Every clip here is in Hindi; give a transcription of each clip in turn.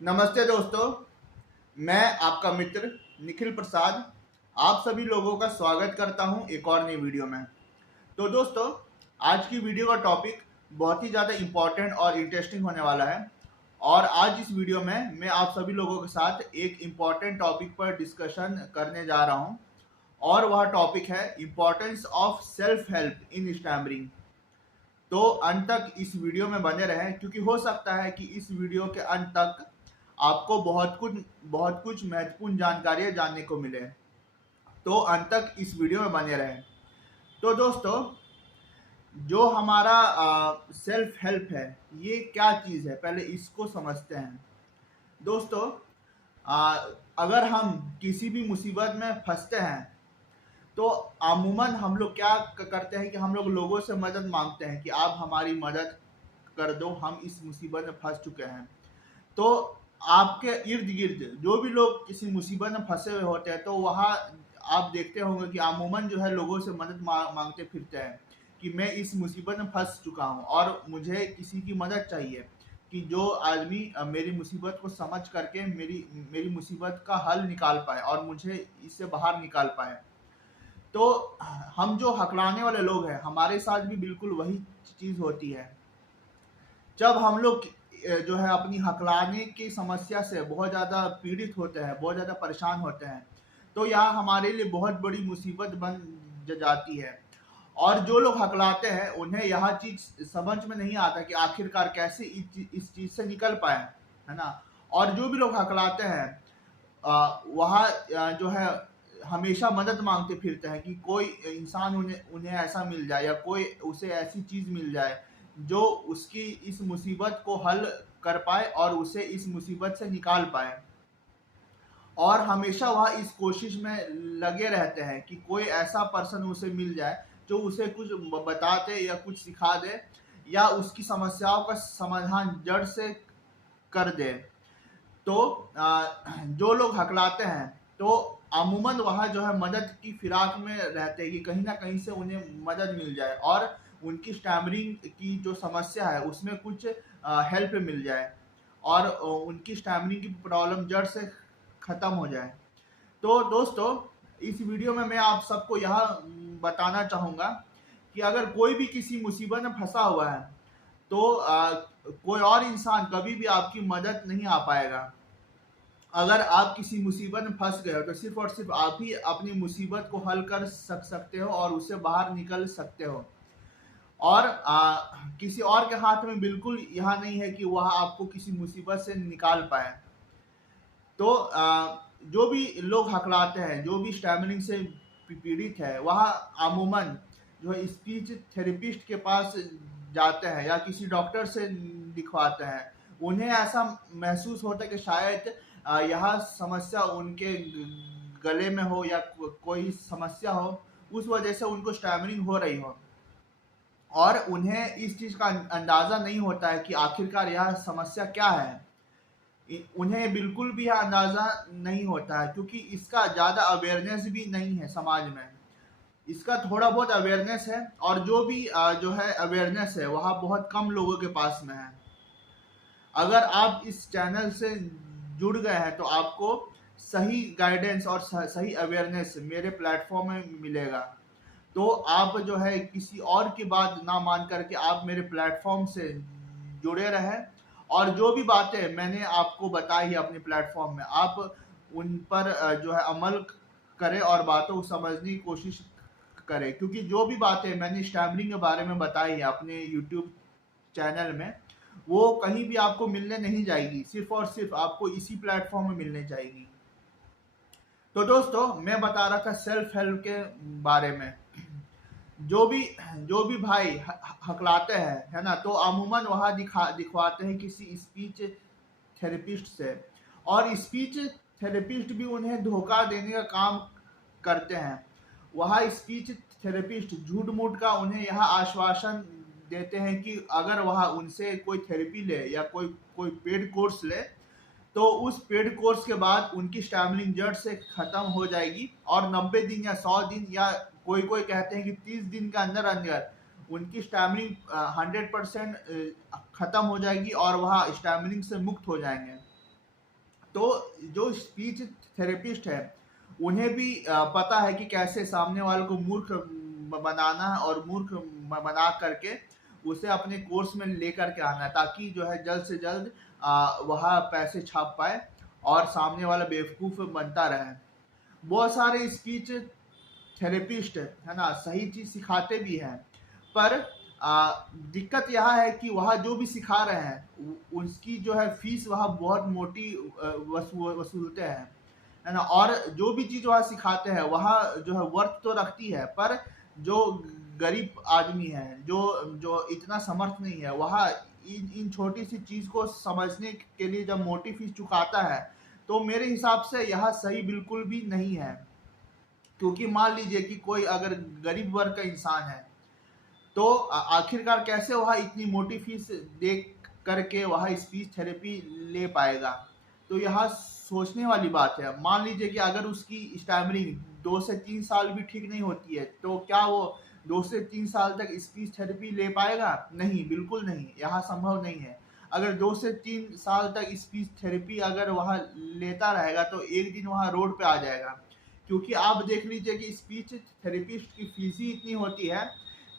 नमस्ते दोस्तों, मैं आपका मित्र निखिल प्रसाद आप सभी लोगों का स्वागत करता हूं एक और नई वीडियो में। तो दोस्तों, आज की वीडियो का टॉपिक बहुत ही ज़्यादा इम्पोर्टेंट और इंटरेस्टिंग होने वाला है। और आज इस वीडियो में मैं आप सभी लोगों के साथ एक इम्पॉर्टेंट टॉपिक पर डिस्कशन करने जा रहा हूं, और वह टॉपिक है importance of self help in stammering. तो अंत तक इस वीडियो में बने रहें, क्योंकि हो सकता है कि इस वीडियो के अंत तक आपको बहुत कुछ महत्वपूर्ण जानकारियां जानने को मिले। तो अंत तक इस वीडियो में बने रहें। तो दोस्तों, जो हमारा सेल्फ हेल्प है, ये क्या चीज़ है, पहले इसको समझते हैं। दोस्तों, आ, अगर हम किसी भी मुसीबत में फंसते हैं तो अमूमन हम लोग क्या करते हैं कि हम लोग लोगों से मदद मांगते हैं कि आप हमारी मदद कर दो, हम इस मुसीबत में फंस चुके हैं। तो आपके इर्द गिर्द जो भी लोग किसी मुसीबत में फंसे हुए होते हैं, तो वहाँ आप देखते होंगे कि अमूमन जो है लोगों से मदद मांगते फिरते हैं कि मैं इस मुसीबत में फंस चुका हूँ और मुझे किसी की मदद चाहिए, कि जो आदमी मेरी मुसीबत को समझ करके मेरी मेरी मुसीबत का हल निकाल पाए और मुझे इससे बाहर निकाल पाए। तो हम जो हकलाने वाले लोग हैं, हमारे साथ भी बिल्कुल वही चीज़ होती है। जब हम लोग जो है अपनी हकलाने की समस्या से बहुत ज़्यादा पीड़ित होते हैं, बहुत ज़्यादा परेशान होते हैं, तो यह हमारे लिए बहुत बड़ी मुसीबत बन जाती है। और जो लोग हकलाते हैं, उन्हें यह चीज़ समझ में नहीं आता कि आखिरकार कैसे इस चीज़ से निकल पाए, है ना। और जो भी लोग हकलाते हैं, वह जो है हमेशा मदद मांगते फिरते हैं कि कोई इंसान उन्हें उन्हें ऐसा मिल जाए, या कोई उसे ऐसी चीज़ मिल जाए जो उसकी इस मुसीबत को हल कर पाए और उसे इस मुसीबत से निकाल पाए। और हमेशा वह इस कोशिश में लगे रहते हैं कि कोई ऐसा पर्सन उसे मिल जाए जो उसे कुछ बता दे या कुछ सिखा दे, या उसकी समस्याओं का समाधान जड़ से कर दे। तो जो लोग हकलाते हैं, तो अमूमन वहाँ जो है मदद की फिराक में रहते हैं कि कहीं ना कहीं से उन्हें मदद मिल जाए और उनकी स्टैमरिंग की जो समस्या है उसमें कुछ हेल्प मिल जाए, और उनकी स्टैमरिंग की प्रॉब्लम जड़ से ख़त्म हो जाए। तो दोस्तों, इस वीडियो में मैं आप सबको यह बताना चाहूँगा कि अगर कोई भी किसी मुसीबत में फंसा हुआ है, तो कोई और इंसान कभी भी आपकी मदद नहीं आ पाएगा। अगर आप किसी मुसीबत में फंस गए हो, तो सिर्फ और सिर्फ आप ही अपनी मुसीबत को हल कर सकते हो और उससे बाहर निकल सकते हो। और किसी और के हाथ में बिल्कुल यह नहीं है कि वह आपको किसी मुसीबत से निकाल पाए। तो जो भी लोग हकलाते हैं, जो भी स्टैमरिंग से पीड़ित है, वह अमूमन जो है स्पीच थेरेपिस्ट के पास जाते हैं या किसी डॉक्टर से दिखवाते हैं। उन्हें ऐसा महसूस होता है कि शायद यह समस्या उनके गले में हो या कोई समस्या हो, उस वजह से उनको स्टैमरिंग हो रही हो। और उन्हें इस चीज़ का अंदाज़ा नहीं होता है कि आखिरकार यह समस्या क्या है। उन्हें बिल्कुल भी यह अंदाज़ा नहीं होता है, क्योंकि इसका ज़्यादा अवेयरनेस भी नहीं है समाज में। इसका थोड़ा बहुत अवेयरनेस है, और जो भी जो है अवेयरनेस है वह बहुत कम लोगों के पास में है। अगर आप इस चैनल से जुड़ गए हैं, तो आपको सही गाइडेंस और सही अवेयरनेस मेरे प्लेटफॉर्म में मिलेगा। तो आप जो है किसी और की बात ना मान करके आप मेरे प्लेटफॉर्म से जुड़े रहें, और जो भी बातें मैंने आपको बताई है अपने प्लेटफॉर्म में, आप उन पर जो है अमल करें और बातों को समझने की कोशिश करें। क्योंकि जो भी बातें मैंने स्टैमरिंग के बारे में बताई है अपने यूट्यूब चैनल में, वो कहीं भी आपको मिलने नहीं जाएगी, सिर्फ और सिर्फ आपको इसी प्लेटफॉर्म में मिलने जाएगी। तो दोस्तों, मैं बता रहा था सेल्फ हेल्प के बारे में। जो भी भाई हकलाते हैं, है ना, तो अमूमन वहाँ दिखवाते हैं किसी स्पीच थेरेपिस्ट से। और स्पीच थेरेपिस्ट भी उन्हें धोखा देने का काम करते हैं। वहाँ स्पीच थेरेपिस्ट झूठ मूठ का उन्हें यह आश्वासन देते हैं कि अगर वह उनसे कोई थेरेपी ले या कोई कोई पेड कोर्स ले, तो उस पेड कोर्स के बाद उनकी स्टैमरिंग जड़ से खत्म हो जाएगी, और 90 दिन या 100 दिन, या कोई कोई कहते हैं कि 30 दिन के अंदर अंदर उनकी स्टैमरिंग 100% खत्म हो जाएगी और वह स्टैमरिंग से मुक्त हो जाएंगे। तो जो स्पीच थेरेपिस्ट है उन्हें भी पता है कि कैसे सामने वाले को मूर्ख बनाना है और मूर्ख बना करके उसे अपने कोर्स में लेकर के आना है, ताकि जो है जल्द से जल्द वह पैसे छाप पाए और सामने वाला बेवकूफ़ बनता रहे। बहुत सारे स्पीच थेरेपिस्ट है ना सही चीज़ सिखाते भी हैं, पर दिक्कत यह है कि वह जो भी सिखा रहे हैं उसकी जो है फीस वह बहुत मोटी वसूलते हैं, है ना। और जो भी चीज़ वह सिखाते हैं वह जो है वर्थ तो रखती है, पर जो गरीब आदमी है जो जो इतना समर्थ नहीं है वह इन छोटी सी चीज़ को समझने के लिए जब मोटी फीस चुकाता है, तो मेरे हिसाब से यह सही बिल्कुल भी नहीं है। क्योंकि मान लीजिए कि कोई अगर गरीब वर्ग का इंसान है, तो आखिरकार कैसे वह इतनी मोटी फीस दे करके वह स्पीच थेरेपी ले पाएगा। तो यह सोचने वाली बात है। मान लीजिए कि अगर उसकी स्टैमरिंग 2 से 3 साल भी ठीक नहीं होती है, तो क्या वो 2 से 3 साल तक स्पीच थेरेपी ले पाएगा? नहीं, बिल्कुल नहीं, यह संभव नहीं है। अगर 2 से 3 साल तक स्पीच थेरेपी अगर वह लेता रहेगा, तो एक दिन वह रोड पे आ जाएगा। क्योंकि आप देख लीजिए कि स्पीच थेरेपिस्ट की फीस ही इतनी होती है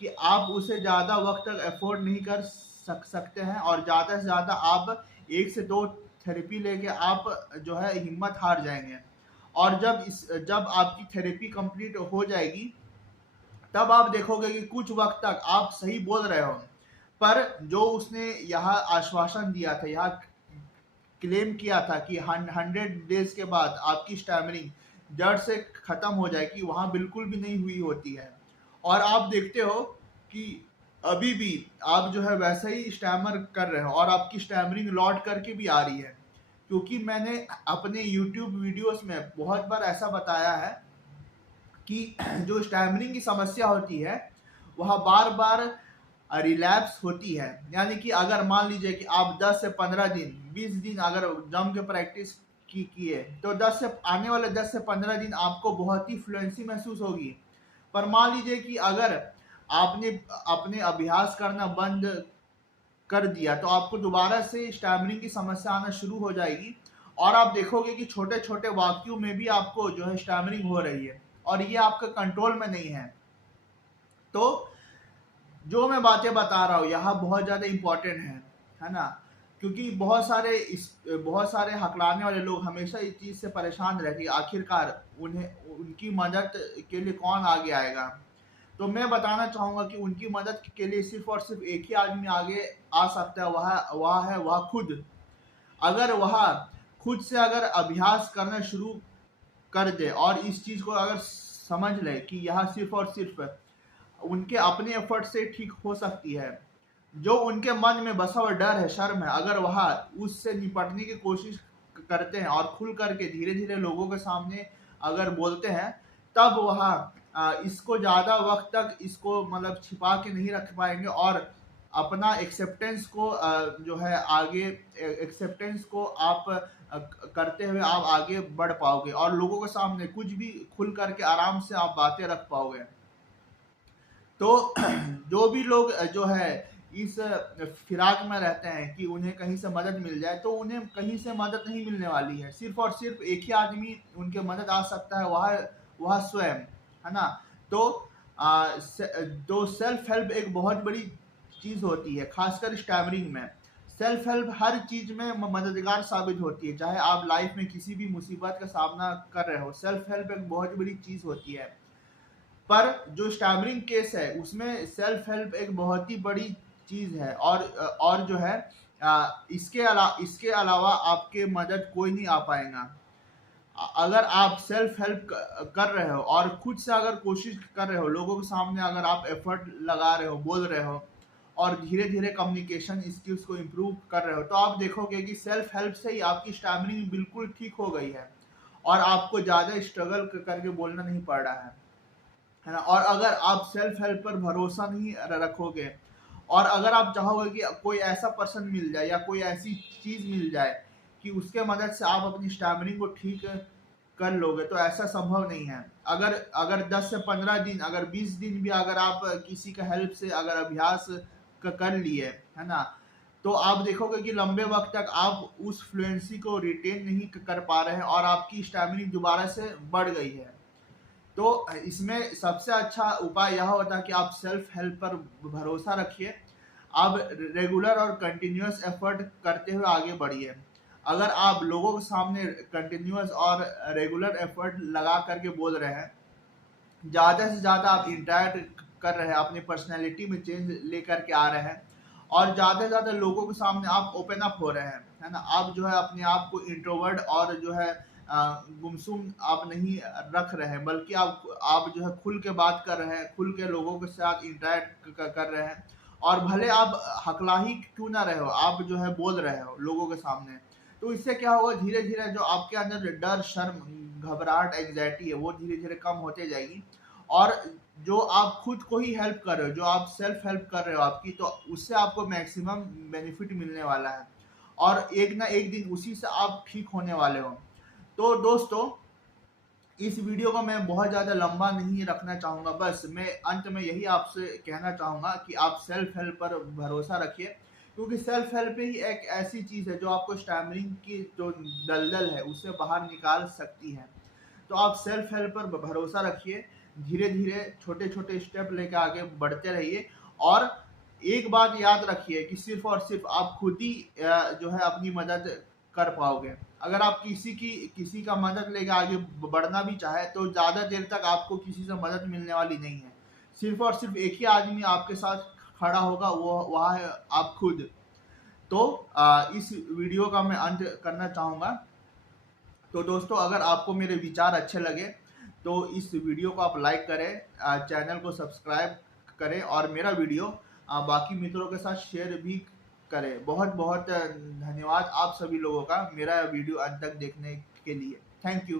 कि आप उसे ज़्यादा वक्त तक अफोर्ड नहीं कर सकते हैं, और ज़्यादा से ज़्यादा आप 1 से 2 थेरेपी लेके आप जो है हिम्मत हार जाएंगे। और जब आपकी थेरेपी कंप्लीट हो जाएगी, तब आप देखोगे कि कुछ वक्त तक आप सही बोल रहे हो, पर जो उसने यह आश्वासन दिया था, यह क्लेम किया था कि 100 डेज के बाद आपकी स्टैमरिंग जड़ से खत्म हो जाएगी, वहाँ बिल्कुल भी नहीं हुई होती है। और आप देखते हो कि अभी भी आप जो है वैसे ही स्टैमर कर रहे हो और आपकी स्टैमरिंग लौट करके भी आ रही है। क्योंकि मैंने अपने YouTube वीडियोस में बहुत बार ऐसा बताया है कि जो स्टैमरिंग की समस्या होती है वह बार बार रिलैप्स होती है। यानी कि अगर मान लीजिए कि आप 10 से 15 दिन 20 दिन अगर जम के प्रैक्टिस किए, तो 10 से 15 दिन आपको बहुत ही फ्लुएंसी महसूस होगी। पर मान लीजिए कि अगर आपने अपने अभ्यास करना बंद कर दिया, तो आपको दोबारा से स्टैमरिंग की समस्या आना शुरू हो जाएगी, और आप देखोगे कि छोटे छोटे वाक्यों में भी आपको जो है स्टैमरिंग हो रही है, और ये आपके कंट्रोल में नहीं है। तो जो मैं बातें बता रहा हूँ यहाँ बहुत ज़्यादा इम्पोर्टेंट है ना। क्योंकि बहुत सारे हकलाने वाले लोग हमेशा इस चीज़ से परेशान रहते हैं, आखिरकार उन्हें उनकी मदद के लिए कौन आगे आएगा। तो मैं बताना चाहूँगा कि उनकी मदद के लिए सिर्फ और सिर्फ एक ही आदमी आगे आ सकता है, वह खुद। अगर वह खुद से अगर अभ्यास करना शुरू कर दे और इस चीज़ को अगर समझ ले कि यह सिर्फ और सिर्फ उनके अपने एफर्ट से ठीक हो सकती है, जो उनके मन में बसा हुआ डर है, शर्म है, अगर वह उससे निपटने की कोशिश करते हैं और खुल करके धीरे धीरे लोगों के सामने अगर बोलते हैं, तब वह इसको ज़्यादा वक्त तक इसको मतलब छिपा के नहीं रख पाएंगे, और अपना एक्सेप्टेंस को जो है आगे एक्सेप्टेंस को आप करते हुए आप आगे बढ़ पाओगे, और लोगों के सामने कुछ भी खुल करके आराम से आप बातें रख पाओगे। तो जो भी लोग जो है इस फिराक में रहते हैं कि उन्हें कहीं से मदद मिल जाए, तो उन्हें कहीं से मदद नहीं मिलने वाली है। सिर्फ और सिर्फ एक ही आदमी उनके मदद आ सकता है, वह स्वयं, है ना। तो तो सेल्फ हेल्प एक बहुत बड़ी चीज़ होती है, खासकर स्टैमरिंग में। सेल्फ हेल्प हर चीज़ में मददगार साबित होती है, चाहे आप लाइफ में किसी भी मुसीबत का सामना कर रहे हो, सेल्फ हेल्प एक बहुत बड़ी चीज़ होती है। पर जो स्टैमरिंग केस है उसमें सेल्फ हेल्प एक बहुत ही बड़ी चीज़ है, और जो है इसके अलावा आपके मदद कोई नहीं आ पाएगा। अगर आप सेल्फ हेल्प कर रहे हो और खुद से अगर कोशिश कर रहे हो, लोगों के सामने अगर आप एफर्ट लगा रहे हो, बोल रहे हो, और धीरे धीरे कम्युनिकेशन स्किल्स को इम्प्रूव कर रहे हो, तो आप देखोगे कि सेल्फ हेल्प से ही आपकी स्टैमरिंग बिल्कुल ठीक हो गई है, और आपको ज़्यादा स्ट्रगल करके बोलना नहीं पड़ रहा है ना। और अगर आप सेल्फ हेल्प पर भरोसा नहीं रखोगे, और अगर आप चाहोगे कि कोई ऐसा पर्सन मिल जाए या कोई ऐसी चीज़ मिल जाए कि उसके मदद से आप अपनी स्टैमरिंग को ठीक कर लोगे, तो ऐसा संभव नहीं है। अगर 10 से 15 दिन, अगर 20 दिन भी अगर आप किसी का हेल्प से अगर अभ्यास कर लिए, है ना, तो आप देखोगे कि लंबे वक्त तक आप उस फ्लुएंसी को रिटेन नहीं कर पा रहे हैं और आपकी स्टैमिना दोबारा से बढ़ गई है। तो इसमें सबसे अच्छा उपाय यह होता है कि आप सेल्फ हेल्प पर भरोसा रखिए। आप रेगुलर और कंटिन्यूअस एफर्ट करते हुए आगे बढ़िए। अगर आप लोगों के सामने कंटिन्यूअस और रेगुलर एफर्ट लगा करके बोल रहे हैं, ज़्यादा से ज़्यादा आप इंटरैक्ट कर रहे हैं, अपनी पर्सनैलिटी में चेंज लेकर के आ रहे हैं और ज़्यादा से ज़्यादा लोगों के सामने आप ओपन अप हो रहे हैं, है ना। आप जो है अपने आप को इंट्रोवर्ट और जो है गुमसुम आप नहीं रख रहे हैं, बल्कि आप जो है खुल के बात कर रहे हैं, खुल के लोगों के साथ इंटरैक्ट कर रहे हैं। और भले आप हकलाही क्यों ना रहे हो, आप जो है बोल रहे हो लोगों के सामने। तो इससे क्या होगा, धीरे धीरे जो आपके अंदर डर, शर्म, घबराहट, एंग्जाइटी है, वो धीरे धीरे कम होते जाएगी। और जो आप खुद को ही हेल्प कर रहे हो, जो आप सेल्फ हेल्प कर रहे हो आपकी, तो उससे आपको मैक्सिमम बेनिफिट मिलने वाला है और एक ना एक दिन उसी से आप ठीक होने वाले हो। तो दोस्तों, इस वीडियो को मैं बहुत ज़्यादा लंबा नहीं रखना चाहूँगा, बस मैं अंत में यही आपसे कहना चाहूँगा कि आप सेल्फ हेल्प पर भरोसा रखिए, क्योंकि सेल्फ हेल्प ही एक ऐसी चीज़ है जो आपको स्टैमरिंग की जो दलदल है उससे बाहर निकाल सकती है। तो आप सेल्फ हेल्प पर भरोसा रखिए, धीरे धीरे छोटे छोटे स्टेप लेकर आगे बढ़ते रहिए। और एक बात याद रखिए कि सिर्फ और सिर्फ आप खुद ही जो है अपनी मदद कर पाओगे। अगर आप किसी का मदद लेकर आगे बढ़ना भी चाहे तो ज़्यादा देर तक आपको किसी से मदद मिलने वाली नहीं है। सिर्फ और सिर्फ एक ही आदमी आपके साथ खड़ा होगा, वो वह है आप खुद। तो इस वीडियो का मैं अंत करना चाहूँगा। तो दोस्तों, अगर आपको मेरे विचार अच्छे लगे तो इस वीडियो को आप लाइक करें, चैनल को सब्सक्राइब करें और मेरा वीडियो बाकी मित्रों के साथ शेयर भी करें। बहुत बहुत धन्यवाद आप सभी लोगों का मेरा वीडियो अंत तक देखने के लिए। Thank you.